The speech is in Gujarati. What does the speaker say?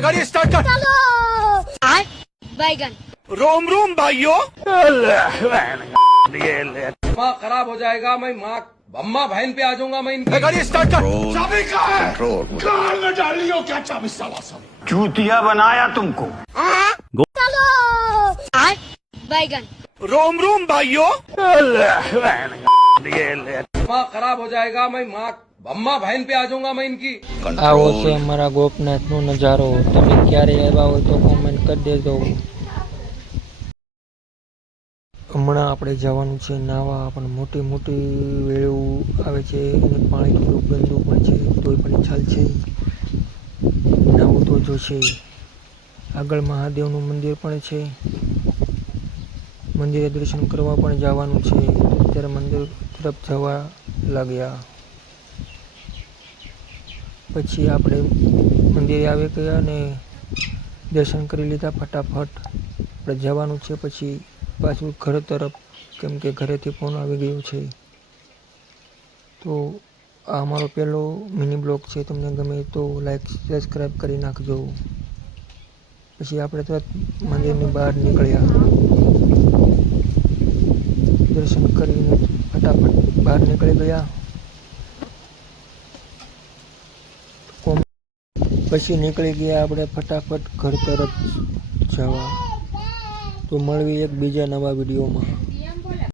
गाड़ी स्टार्ट कर। बैगन रोम रोम भाइयों। दिमाग खराब हो जाएगा। मैं माँ अम्मा बहन पे आ जाऊंगा मैं इनकी। गाड़ी स्टार्ट कर। चाबी कहाँ है? कार में डाली हो क्या चाबी साला सब? चूतिया बनाया तुमको। बैगन रोम रोम भाइयों। दिमाग खराब हो जाएगा। मैं माँ अम्मा बहन पे आ जाऊंगा मैं इनकी। આવો છે અમારા ગોપનાથનો નજારો. તમે ક્યારે આવ્યા હોય તો કોમેન્ટ કરી દેજો. હમણાં આપણે જવાનું છે નાવા, પણ મોટી મોટી વેળું આવે છે અને પાણી થોડું ગંદુ પણ છે, તોય પણ ચાલશે. નાવું તો જોશે. આગળ મહાદેવનું મંદિર પણ છે, મંદિરે દર્શન કરવા પણ જવાનું છે. અત્યારે મંદિર તરફ જવા લાગ્યા. પછી આપણે મંદિરે આવી ગયા અને દર્શન કરી લીધા ફટાફટ. આપણે જવાનું છે પછી પાછું ઘર તરફ, કેમ કે ઘરેથી ફોન આવી ગયો છે. તો આ અમારો પહેલો મિની બ્લોગ છે. તમને ગમે તો લાઈક સબસ્ક્રાઈબ કરી નાખજો. પછી આપણે તરત મંદિરની બહાર નીકળ્યા. દર્શન કરીને ફટાફટ બહાર નીકળી ગયા. પછી નીકળી ગયા આપણે ફટાફટ ઘર તરફ જવા. તો મળવી એક બીજા નવા વિડીયોમાં.